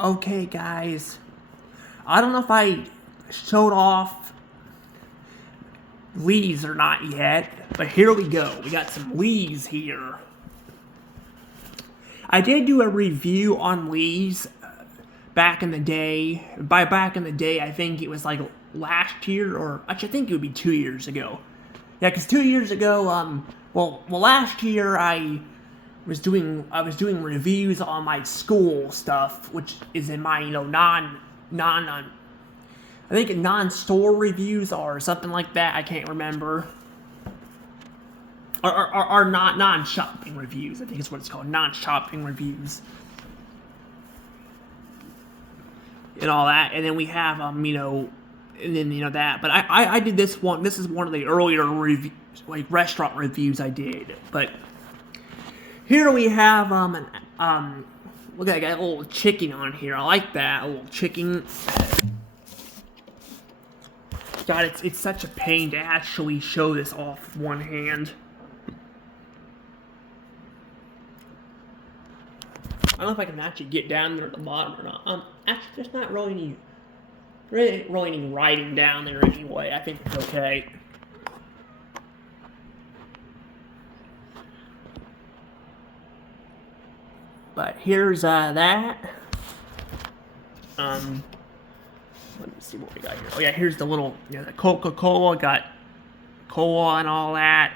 Okay, guys. I don't know if I showed off leaves or not yet, but here we go. We got some leaves here. I did do a review on leaves back in the day. By back in the day, I think it was like last year, or actually, I think it would be 2 years ago. Yeah, because 2 years ago, last year I was doing reviews on my school stuff, which is in my I think non-store reviews or something like that. I can't remember. Or not non-shopping reviews. I think is what it's called, non-shopping reviews. And all that, and then we have that. But I did this one. This is one of the earlier restaurant reviews I did. But here we have look, I got a little chicken on here. I like that, a little chicken. God, it's such a pain to actually show this off with one hand. I don't know if I can actually get down there at the bottom or not. Actually, there's not really any writing down there anyway. I think it's okay. But here's that. Let me see what we got here. Oh yeah, here's the little, the Coca-Cola. Got cola and all that.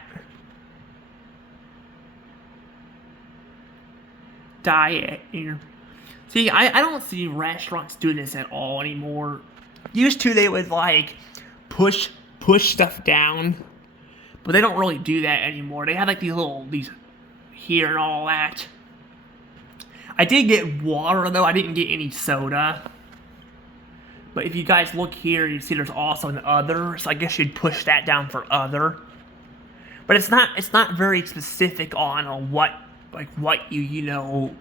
Diet here. See, I don't see restaurants doing this at all anymore. Used to, they would like push stuff down, but they don't really do that anymore. They have like these here and all that. I did get water though. I didn't get any soda. But if you guys look here, you see there's also an other. So I guess you'd push that down for other. But it's not very specific on what you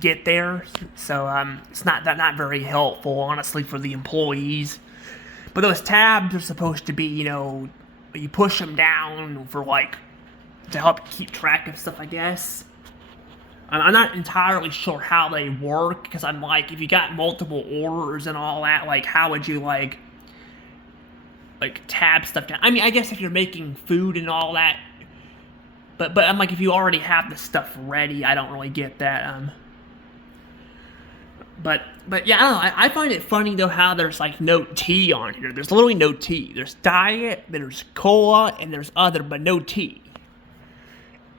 get there. So it's not very helpful, honestly, for the employees. But those tabs are supposed to be, you push them down for to help keep track of stuff, I guess. I'm not entirely sure how they work, because I'm like, if you got multiple orders and all that, how would you tab stuff down? I mean, I guess if you're making food and all that, but I'm like, if you already have the stuff ready, I don't really get that. But yeah, I don't know. I find it funny though how there's no tea on here. There's literally no tea. There's diet, there's cola, and there's other, but no tea.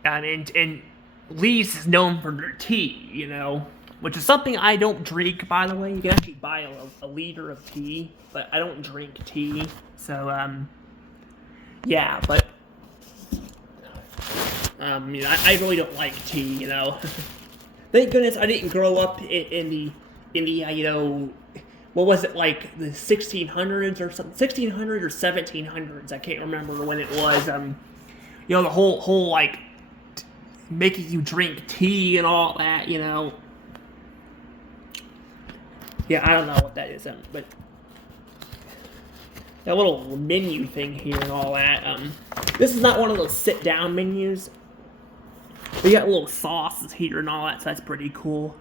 And Lee's is known for their tea, which is something I don't drink, by the way. You can actually buy a liter of tea, but I don't drink tea. So yeah, but I really don't like tea, Thank goodness I didn't grow up in the what was it, the 1600s or something, 1600s or 1700s? I can't remember when it was. The whole making you drink tea and all that, Yeah, I don't know what that is, but that little menu thing here and all that. This is not one of those sit-down menus. They got little sauces here and all that, so that's pretty cool.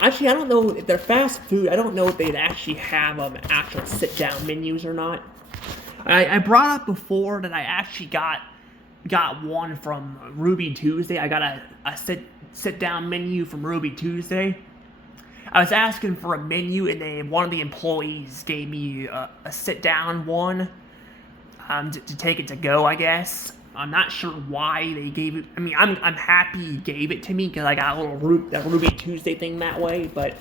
Actually, I don't know if they're fast food. I don't know if they'd actually have actual sit-down menus or not. I brought up before that I actually got one from Ruby Tuesday. I got a sit-down menu from Ruby Tuesday. I was asking for a menu, and one of the employees gave me a sit-down one to take it to go, I guess. I'm not sure why they gave it. I mean, I'm happy he gave it to me because I got a little that Ruby Tuesday thing that way. But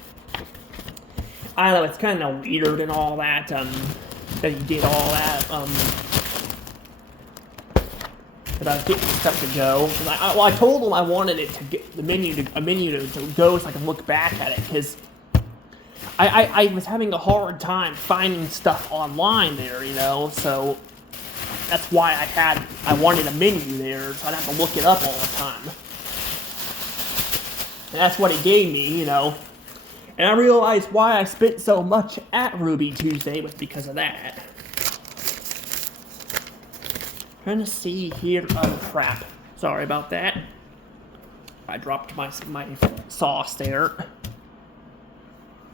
I don't know, it's kind of weird and all that. That he did all that. But I was getting stuff to go. I told him I wanted it to get a menu to go so I can look back at it, because I was having a hard time finding stuff online there, So that's why I wanted a menu there, so I'd have to look it up all the time. And that's what he gave me, And I realized why I spent so much at Ruby Tuesday was because of that. Trying to see here. Oh crap! Sorry about that. I dropped my sauce there.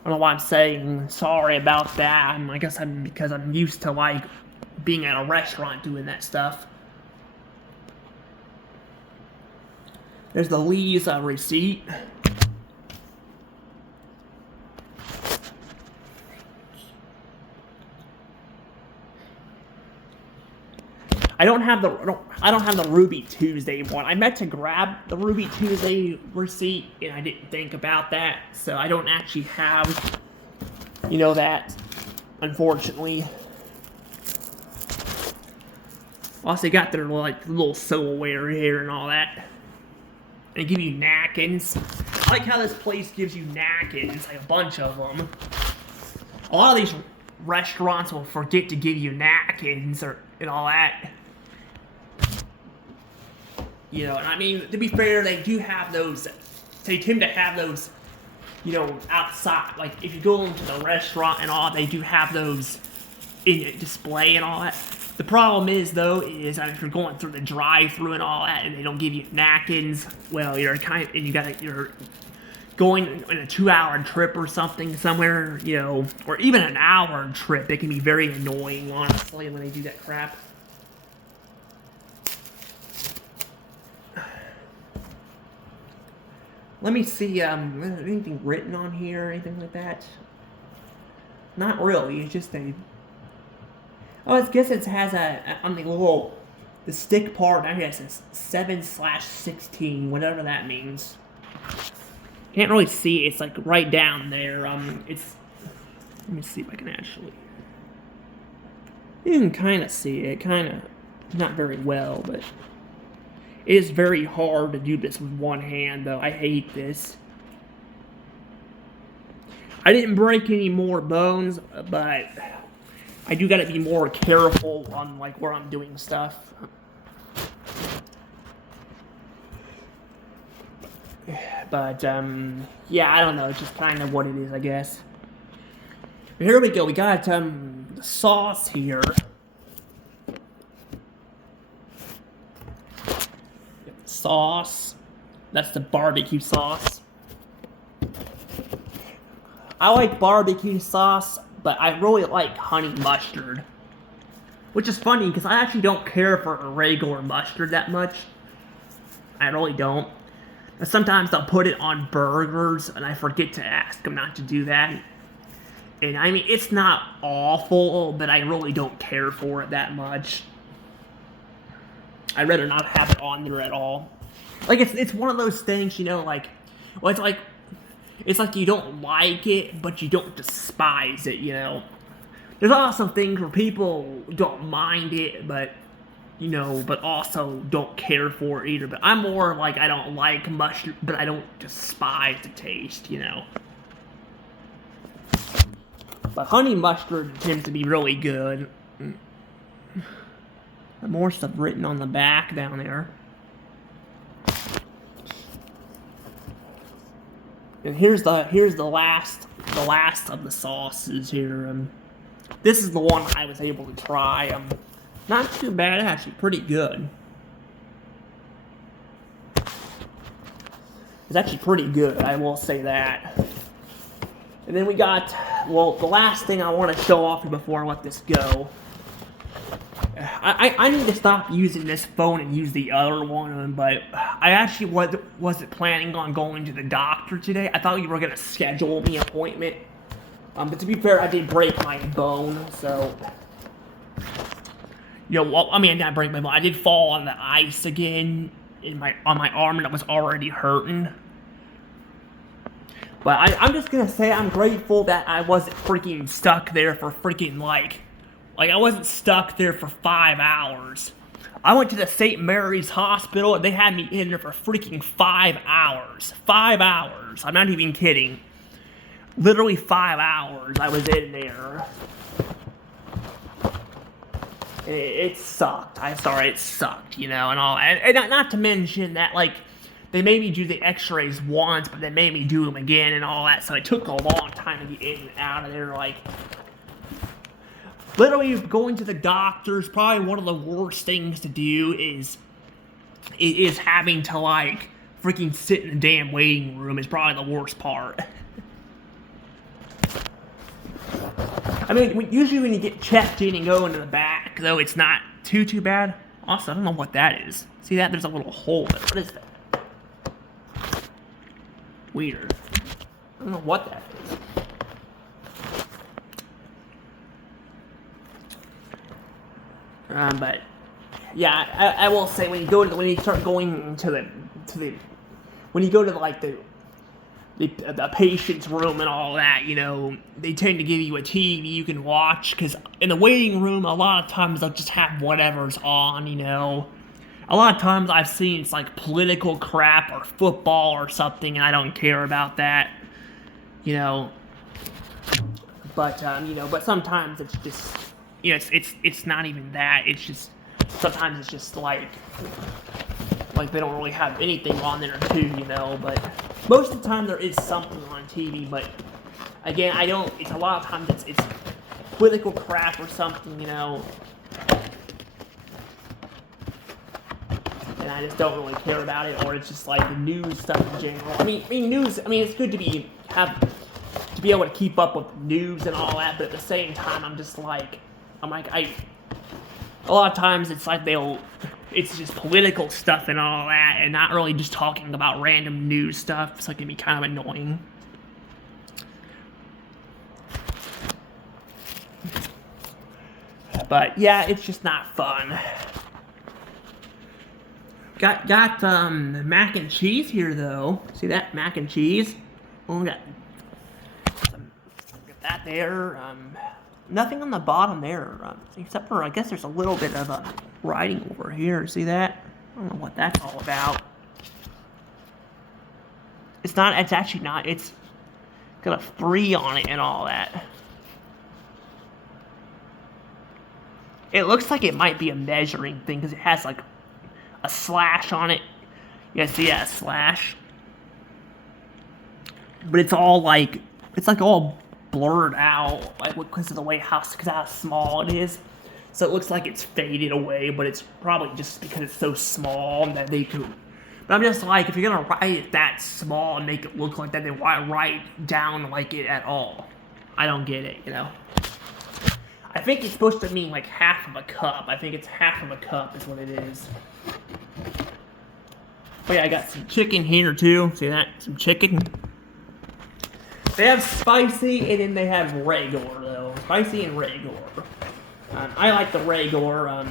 don't know why I'm saying sorry about that. I guess because I'm used to like being at a restaurant doing that stuff. There's the Lee's receipt. I don't have the Ruby Tuesday one. I meant to grab the Ruby Tuesday receipt and I didn't think about that, so I don't actually have, you know, that, unfortunately. Also, they got their like little silverware here and all that. They give you napkins. I like how this place gives you napkins, like a bunch of them. A lot of these restaurants will forget to give you napkins and all that. You know, and I mean, to be fair, they do have those. They tend to have those, you know, outside. Like, if you go into the restaurant and all, they do have those in display and all that. The problem is, though, is if you're going through the drive-through and all that, and they don't give you napkins, well, you're going on a 2-hour trip or something somewhere, you know, or even an hour trip. It can be very annoying, honestly, when they do that crap. Let me see, anything written on here or anything like that? Not really, it's just a... Oh, I guess it has on the stick part, I guess it's 7/16, whatever that means. Can't really see, it's like right down there, let me see if I can actually... You can kind of see it, not very well, but... It is very hard to do this with one hand, though. I hate this. I didn't break any more bones, but I do gotta be more careful on like where I'm doing stuff. But yeah, I don't know. It's just kind of what it is, I guess. But here we go. We got the sauce here. Sauce. That's the barbecue sauce. I like barbecue sauce, but I really like honey mustard. Which is funny, because I actually don't care for regular mustard that much. I really don't. And sometimes I'll put it on burgers, and I forget to ask them not to do that. And I mean, it's not awful, but I really don't care for it that much. I'd rather not have it on there at all. Like, it's one of those things, you know, like, well, it's like you don't like it, but you don't despise it, you know. There's also things where people don't mind it, but, you know, but also don't care for it either. But I'm more like, I don't like mustard, but I don't despise the taste, you know. But honey mustard tends to be really good. More stuff written on the back down there. And here's the last of the sauces here. This is the one I was able to try. Not too bad, actually, pretty good. It's actually pretty good, I will say that. And then we got, well, the last thing I want to show off before I let this go. I need to stop using this phone and use the other one, but I actually wasn't planning on going to the doctor today. I thought you were going to schedule me an appointment. But to be fair, I did break my bone, so... You know, well, I mean, I didn't break my bone. I did fall on the ice again on my arm that was already hurting. But I'm just going to say I'm grateful that I wasn't freaking stuck there for freaking, like, I wasn't stuck there for 5 hours. I went to the St. Mary's Hospital, and they had me in there for freaking 5 hours. 5 hours. I'm not even kidding. Literally 5 hours I was in there. It sucked. I'm sorry, it sucked, you know, and all. And not to mention that, like, they made me do the x-rays once, but they made me do them again and all that, so it took a long time to get in and out of there, like... Literally, going to the doctor's probably one of the worst things to do is having to, like, freaking sit in the damn waiting room is probably the worst part. I mean, usually when you get checked in and go into the back, though, it's not too bad. Also, I don't know what that is. See that? There's a little hole there. What is that? Weird. I don't know what that is. But yeah, I will say when you start going to when you go to like the patient's room and all that, you know, they tend to give you a TV you can watch, because in the waiting room, a lot of times they'll just have whatever's on, you know. A lot of times I've seen it's like political crap or football or something, and I don't care about that, you know. But, you know, but sometimes it's just, you know, it's not even that. It's just, sometimes it's just like they don't really have anything on there too, you know. But most of the time there is something on TV, but again, it's a lot of times it's political crap or something, you know. And I just don't really care about it, or it's just like the news stuff in general. I mean news. I mean, it's good to be able to keep up with news and all that, but at the same time, a lot of times it's like it's just political stuff and all that, and not really just talking about random news stuff, so it can be kind of annoying. But yeah, it's just not fun. Got mac and cheese here though. See that mac and cheese? Oh, got that there. Nothing on the bottom there, except for I guess there's a little bit of writing over here. See that? I don't know what that's all about. It's not. It's actually not. It's got a 3 on it and all that. It looks like it might be a measuring thing because it has like a slash on it. You see that slash? But it's all like, it's like all blurred out, like because of the way how small it is. So it looks like it's faded away, but it's probably just because it's so small that they could. But I'm just like, if you're gonna write it that small and make it look like that, then why write down like it at all? I don't get it, you know. I think it's supposed to mean like half of a cup. I think it's half of a cup is what it is. Oh yeah, I got some chicken here too. See that? Some chicken. They have spicy and then they have regular though. Spicy and regular. I like the regular.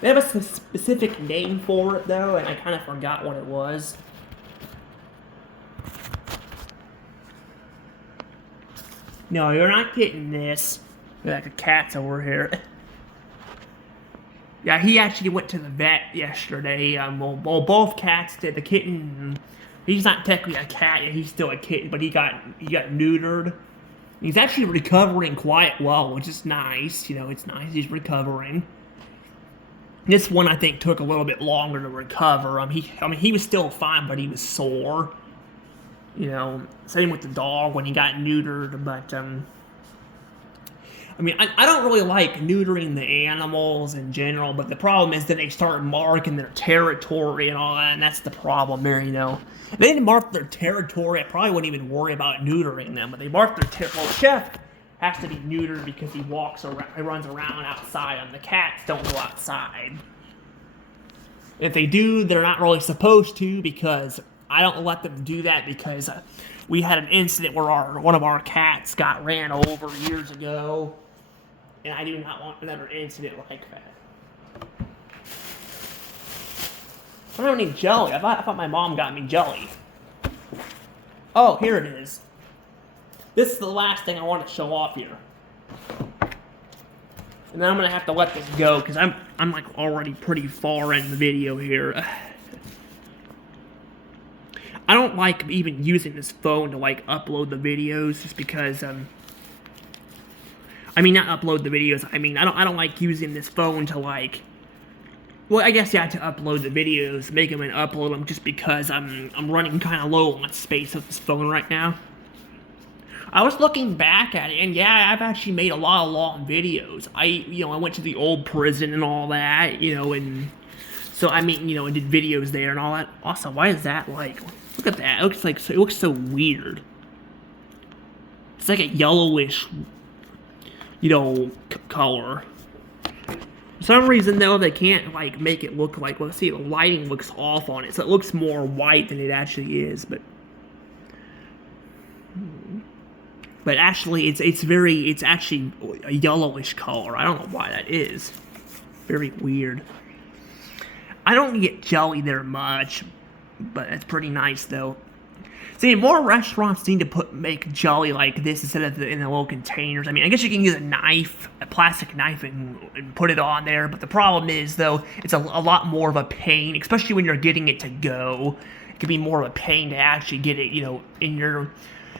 They have a specific name for it though, and I kind of forgot what it was. No, you're not getting this. Like the cat's over here. Yeah, he actually went to the vet yesterday. Well, both cats did. The kitten, he's not technically a cat. He's still a kitten, but he got neutered. He's actually recovering quite well, which is nice. You know, it's nice. He's recovering. This one I think took a little bit longer to recover. He was still fine, but he was sore. You know, same with the dog when he got neutered, but I mean, I don't really like neutering the animals in general, but the problem is that they start marking their territory and all that, and that's the problem there, you know. If they didn't mark their territory, I probably wouldn't even worry about neutering them, but they mark their territory. Well, Chef has to be neutered because he runs around outside, and the cats don't go outside. If they do, they're not really supposed to, because I don't let them do that, because we had an incident where one of our cats got ran over years ago. And I do not want another incident like that. I don't need jelly. I thought my mom got me jelly. Oh, here it is. This is the last thing I want to show off here. And then I'm gonna have to let this go because I'm like already pretty far in the video here. I don't like even using this phone to like upload the videos just because I mean, not upload the videos. I mean, I don't like using this phone to like. Well, I guess yeah, to upload the videos, make them and upload them, just because I'm running kind of low on space with this phone right now. I was looking back at it, and yeah, I've actually made a lot of long videos. I went to the old prison and all that, you know, and so I mean, you know, I did videos there and all that. Also, why is that like? Look at that. It looks so weird. It's like a yellowish, color. For some reason, though, they can't, like, make it look like, well, see, the lighting looks off on it, so it looks more white than it actually is, but actually, it's actually a yellowish color. I don't know why that is. Very weird. I don't get jelly there much, but it's pretty nice, though. See, more restaurants need to make jelly like this instead of in the little containers. I mean, I guess you can use a plastic knife, and put it on there. But the problem is, though, it's a lot more of a pain, especially when you're getting it to go. It can be more of a pain to actually get it,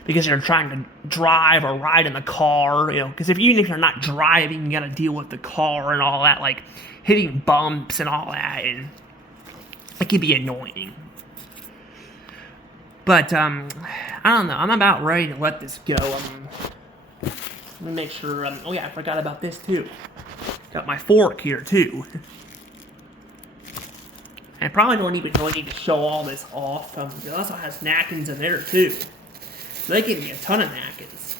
because you're trying to drive or ride in the car, because even if you're not driving, you gotta deal with the car and all that, like hitting bumps and all that, and it can be annoying. But, I don't know. I'm about ready to let this go. Let me make sure. Oh, yeah, I forgot about this, too. Got my fork here, too. I probably don't even really need to show all this off. It also has napkins in there, too. So they give me a ton of napkins.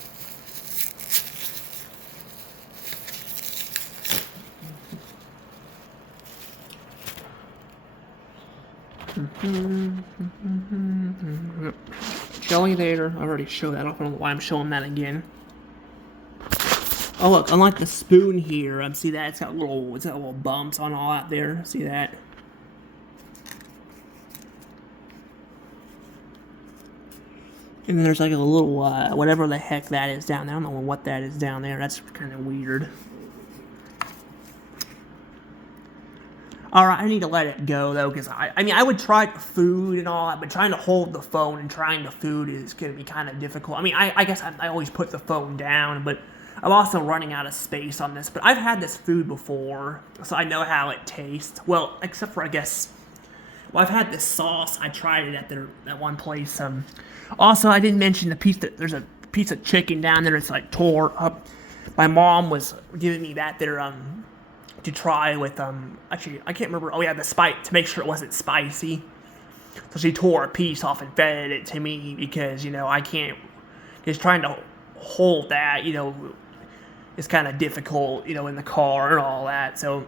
Jelly there. I already showed that off. I don't know why I'm showing that again. Oh look, unlike the spoon here, see that it's got little bumps on all out there. See that? And then there's like a little whatever the heck that is down there. I don't know what that is down there. That's kind of weird. Alright, I need to let it go, though, because I mean, I would try food and all that, but trying to hold the phone and trying the food is going to be kind of difficult. I mean, I guess I always put the phone down, but I'm also running out of space on this. But I've had this food before, so I know how it tastes. Well, except for, I guess, I've had this sauce. I tried it at one place. Also, I didn't mention there's a piece of chicken down there that's, like, tore up. My mom was giving me that there, to try with, actually, I can't remember, oh yeah, the spice, to make sure it wasn't spicy. So she tore a piece off and fed it to me, because, I can't, just trying to hold that, is kind of difficult, in the car and all that, so,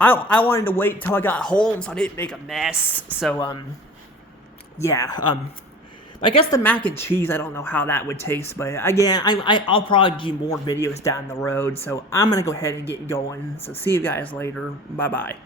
I wanted to wait until I got home so I didn't make a mess, so, yeah, I guess the mac and cheese, I don't know how that would taste, but again, I'll probably do more videos down the road, so I'm going to go ahead and get going, so see you guys later, bye-bye.